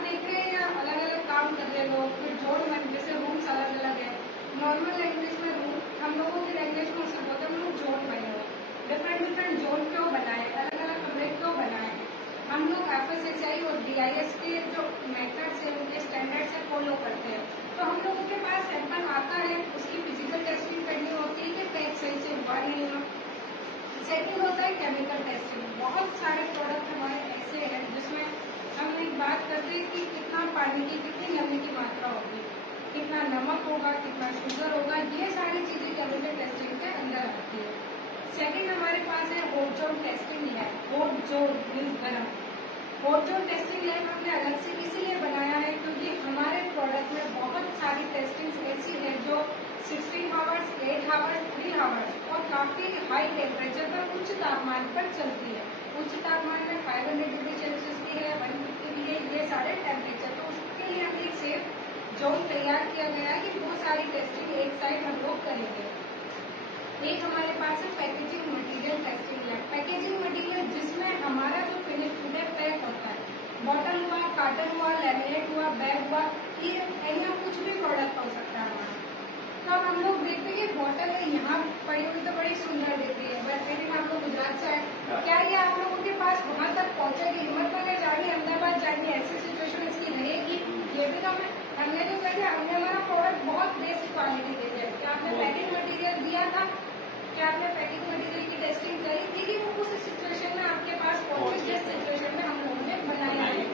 आप देख रहे हैं अलग अलग काम कर रहे लोग, फिर जोन बन, जैसे रूम्स अलग अलग है। नॉर्मल लैंग्वेज में रूम, हम लोगों की लैंग्वेज में उसे बोलते हैं हम लोग जोन बने हुए, डिफरेंट डिफरेंट जोन क्यों बनाए, अलग अलग कमरे क्यों बनाए। हम लोग FSSAI और DIS के जो मेथड्स है उनके स्टैंडर्ड से फॉलो करते हैं। तो हम लोगों के पास सैंपल आता है, उसकी फिजिकल टेस्टिंग करनी होती है कि पैक सही से हुआ नहीं हुआ। सेकंड होता है केमिकल टेस्टिंग। बहुत सारे प्रोडक्ट हमारे ऐसे हैं जिसमें हम एक बात करते हैं कि कितना पानी की, कितनी नमी की मात्रा होगी, कितना नमक होगा, कितना शुगर होगा, ये सारी चीजें केमिकल टेस्टिंग के अंदर आती है। सेकंड हमारे पास है hot zone testing lab. Hot zone means गर्म। हॉट जोन टेस्टिंग लैब हमने अलग से इसीलिए बनाया है क्योंकि हमारे प्रोडक्ट में बहुत सारी टेस्टिंग ऐसी है जो 16 आवर्स, 8 आवर्स, 3 आवर्स और काफी हाई टेम्परेचर पर, उच्च तापमान पर चलती है। उच्च तापमान में 500 डिग्री सेल्सियस की है, 150 की है, ये सारे टेम्परेचर। तो उसके लिए हमें एक सेफ जोन तैयार किया गया है कि वो सारी टेस्टिंग एक साइड हम लोग करेंगे। एक हमारे पास है packaging material testing lab. Packaging material जिसमें हमारा जो फिनिश फूड पैक होता है, बॉटल हुआ, कार्टन हुआ, लैमिनेट हुआ, बैग हुआ, ये या कुछ भी प्रोडक्ट हो सकता है हमारा। तो अब हम लोग देखते हैं कि बॉटल है यहाँ पड़ी हुई तो बड़ी सुंदर दिखती है, बट आई थिंक आप लोग गुजरात से आए, क्या ये आप लोगों के पास वहाँ तक पहुँचेगी? हिम्मतनगर जाएंगे, अहमदाबाद जाएंगे, ऐसी सिचुएशन इसकी रहेगी? ये भी तो हमने जो कहा, हमने हमारा प्रोडक्ट बहुत बेस्ट क्वालिटी दे दिया। क्या आपने पैकिंग मटेरियल दिया था? क्या आपने पैकिंग मटेरियल की टेस्टिंग करी थी कि वो उस सिचुएशन में आपके पास पहुंचे जिस सिचुएशन में हम लोगों ने बनाया है?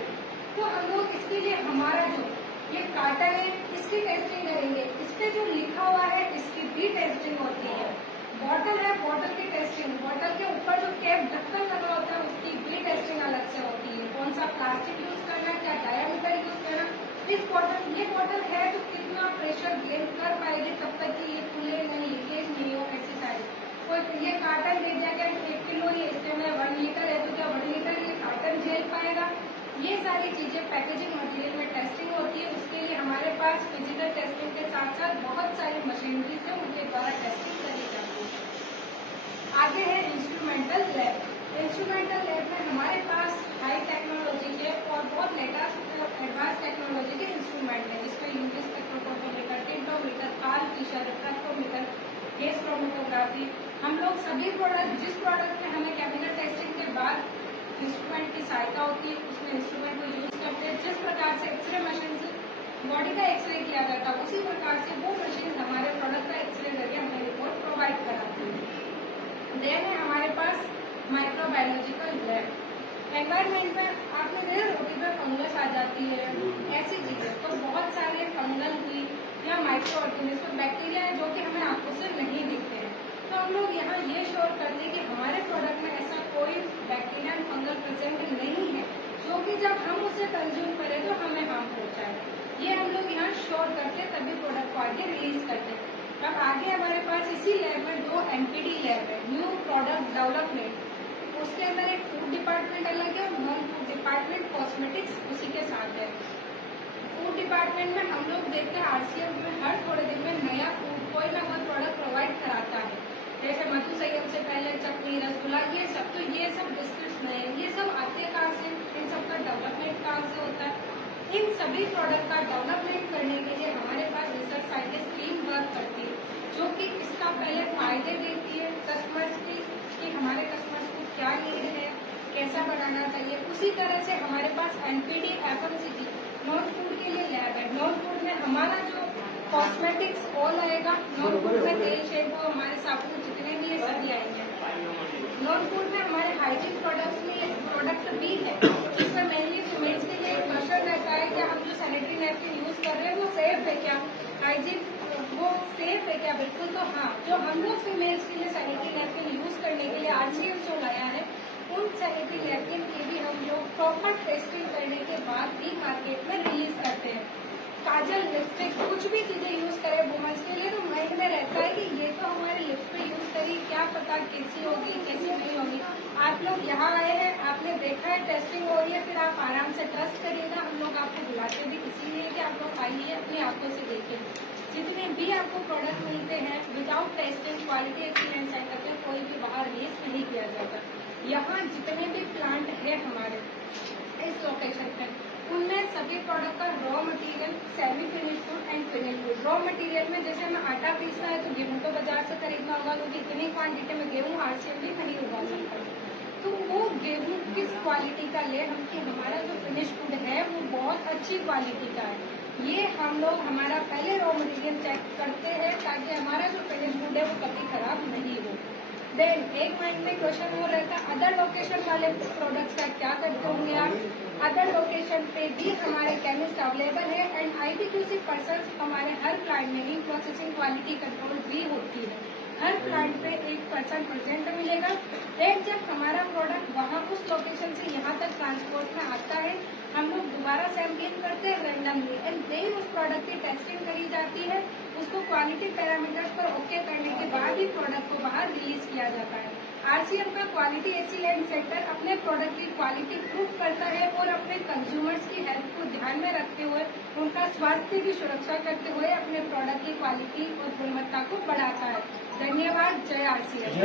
तो हम लोग इसके लिए हमारा जो ये कार्टन है इसकी टेस्टिंग करेंगे, इस पे जो लिखा हुआ है इसकी भी टेस्टिंग होती है। बॉटल है, बॉटल की टेस्टिंग, बॉटल के ऊपर जो कैप ढक्कन लगा होता है उसकी भी टेस्टिंग अलग से होती है। कौन सा प्लास्टिक यूज करना, क्या डायामीटर यूज करना, इस बॉटल, ये बॉटल है तो कितना प्रेशर गेन कर पाएगी तब तक कि ये खुले नहीं, लीकेज नहीं हो, ऐसी सारी। कोई ये कार्टन दे दिया क्या 1 किलो, ये इसमें 1 लीटर है तो क्या 1 लीटर ये कार्टन झेल पाएगा? ये सारी चीजें पैकेजिंग मटेरियल में टेस्टिंग होती है। उसके लिए हमारे पास फिजिकल टेस्टिंग के साथ साथ बहुत सारी मशीनरी है, उनके द्वारा टेस्टिंग करी जाती है। आगे है इंस्ट्रूमेंटल लैब। इंस्ट्रूमेंटल लैब में हमारे पास हाई टेक्नोलॉजी के और बहुत लेटेस्ट एडवांस टेक्नोलॉजी के इंस्ट्रूमेंट है, जिसमें यूनिट स्पेक्ट्रोमीटर, टिंटोमीटर, काल फिशर, रिफ्रैक्टोमीटर, गैस क्रोमेटोग्राफी। हम लोग सभी प्रोडक्ट, जिस प्रोडक्ट में हमें केमिकल टेस्टिंग के बाद इंस्ट्रूमेंट की सहायता होती है, उसमें इंस्ट्रूमेंट को यूज करते हैं। जिस प्रकार से एक्सरे मशीन से बॉडी का एक्सरे किया जाता है, उसी प्रकार से वो मशीन हमारे प्रोडक्ट का एक्सरे करके हमें रिपोर्ट प्रोवाइड कराती है। देन है हमारे पास माइक्रोबायोलॉजिकल लैब। एनवायरमेंट में आपने देखा रोटी पे फंगस आ जाती है, ऐसी चीजें, तो बहुत सारे फंगल की या माइक्रो ऑर्गेनिज्म, बैक्टीरिया है जो कि हमें आंखों से नहीं दिखते हैं। तो हम लोग यहाँ ये श्योर करते हैं कि हमारे प्रोडक्ट में ऐसा कोई बैक्टीरिया एंड फंगल प्रेजेंट नहीं है जो कि जब हम उसे कंज्यूम करें तो हमें हार्म पहुंचाए। ये हम लोग यहाँ श्योर करके तभी प्रोडक्ट को आगे रिलीज करते हैं। अब आगे हमारे पास इसी लैब में 2 MPD लैब है, न्यू प्रोडक्ट डेवलपमेंट। उसके अंदर एक फूड डिपार्टमेंट अलग है और नॉन फूड डिपार्टमेंट कॉस्मेटिक्स उसी के साथ है। फूड डिपार्टमेंट में हम लोग देखते हैं RCM में हर थोड़े दिन में नया फूड कोई ना कोई प्रोडक्ट प्रोवाइड कराता है, जैसे मधु संयम से पहले चटनी, रसगुल्ला, ये सब। तो ये सब बिस्किट्स नए, ये सब आते कहाँ से? इन सब का डेवलपमेंट कहाँ से होता है? इन सभी प्रोडक्ट का डेवलपमेंट करने के लिए हमारे पास रिसर्च साइंटिस्ट टीम वर्क करती है, जो कि इसका पहले फायदे देती है कस्टमर्स की, कि हमारे कस्टमर्स को क्या नीड है, कैसा बनाना चाहिए। उसी तरह से हमारे पास NPD FMCG नॉन फूड के लिए लैब है। नॉन फूड में हमारा जो कॉस्मेटिक्स ऑल आएगा, नॉन फूड में तेल, शैम्पू, हमारे साबुन जितने भी है सभी आएंगे। नॉन फूड में हमारे हाइजीन प्रोडक्ट भी है, जिसमें मेनली फीमेल्स के लिए एक क्वेश्चन रहता है कि हम जो सैनिटरी नैपकिन यूज कर रहे हैं वो सेफ है क्या, हाइजीन वो सेफ है क्या? बिल्कुल। तो हाँ, जो हम लोग फीमेल्स के लिए सैनिटरी नैपकिन यूज करने के लिए RCM जो लाया है, उन सैनिटरी नैपकिन की भी हम लोग प्रॉपर टेस्टिंग करने के बाद भी मार्केट में रिलीज करते हैं। काजल, लिपस्टिक, कुछ भी चीजें यूज करें वुमेन्स के लिए तो माइंड में रहता है कि ये तो हमारे लिप्स पे यूज करी, क्या पता कैसी होगी कैसी नहीं होगी। आप लोग यहाँ आए हैं, आपने देखा है टेस्टिंग हो रही है, फिर आप आराम से ट्रस्ट करिएगा। हम लोग आपको बुलाते भी इसीलिए कि आप लोग आइए, अपनी आंखों से देखिए। जितने भी आपको प्रोडक्ट मिलते हैं without testing quality excellence centre पे कोई भी बाहर रिलीज नहीं किया जाता। यहाँ जितने भी प्लांट है हमारे इस लोकेशन पे, उनमें सभी प्रोडक्ट का raw material, semi finish good and finish good. Raw material में जैसे हमें आटा पीसना है तो गेहूं तो बाजार से खरीदना होगा, क्योंकि इतनी क्वांटिटी में गेहूं RCM भी नहीं उगा सकता। तो वो गेहूं किस क्वालिटी का ले हम, कि हमारा जो फिनिश गुड है वो बहुत अच्छी क्वालिटी का है, ये हम लोग हमारा पहले रॉ मटेरियल चेक करते हैं, ताकि हमारा जो फिनिश गुड है वो कभी खराब नहीं हो। देन एक माइंड में क्वेश्चन वो रहता है, अदर लोकेशन वाले प्रोडक्ट्स का क्या करते होंगे आप। अदर लोकेशन पे भी हमारे केमिस्ट अवेलेबल है एंड ITQC पर्सन हमारे हर प्लांट में इन प्रोसेसिंग क्वालिटी कंट्रोल भी होती है। हर प्लांट पे एक पर्सन प्रेजेंट मिलेगा। देन जब हमारा प्रोडक्ट वहाँ उस लोकेशन से यहाँ तक ट्रांसपोर्ट में आता है, हम लोग दोबारा सैम्पलिंग करते हैं रैंडमली एंड देन उस प्रोडक्ट की टेस्टिंग करी जाती है। उसको क्वालिटी पैरामीटर्स पर ओके करने के बाद ही प्रोडक्ट को बाहर रिलीज किया जाता है। RCM का क्वालिटी एक्सीलेंस सेंटर अपने प्रोडक्ट की क्वालिटी प्रूव करता है और अपने कंज्यूमर्स की हेल्थ को ध्यान में रखते हुए, उनका स्वास्थ्य की सुरक्षा करते हुए अपने प्रोडक्ट की क्वालिटी और गुणवत्ता को बढ़ाता है। धन्यवाद। जय RCM।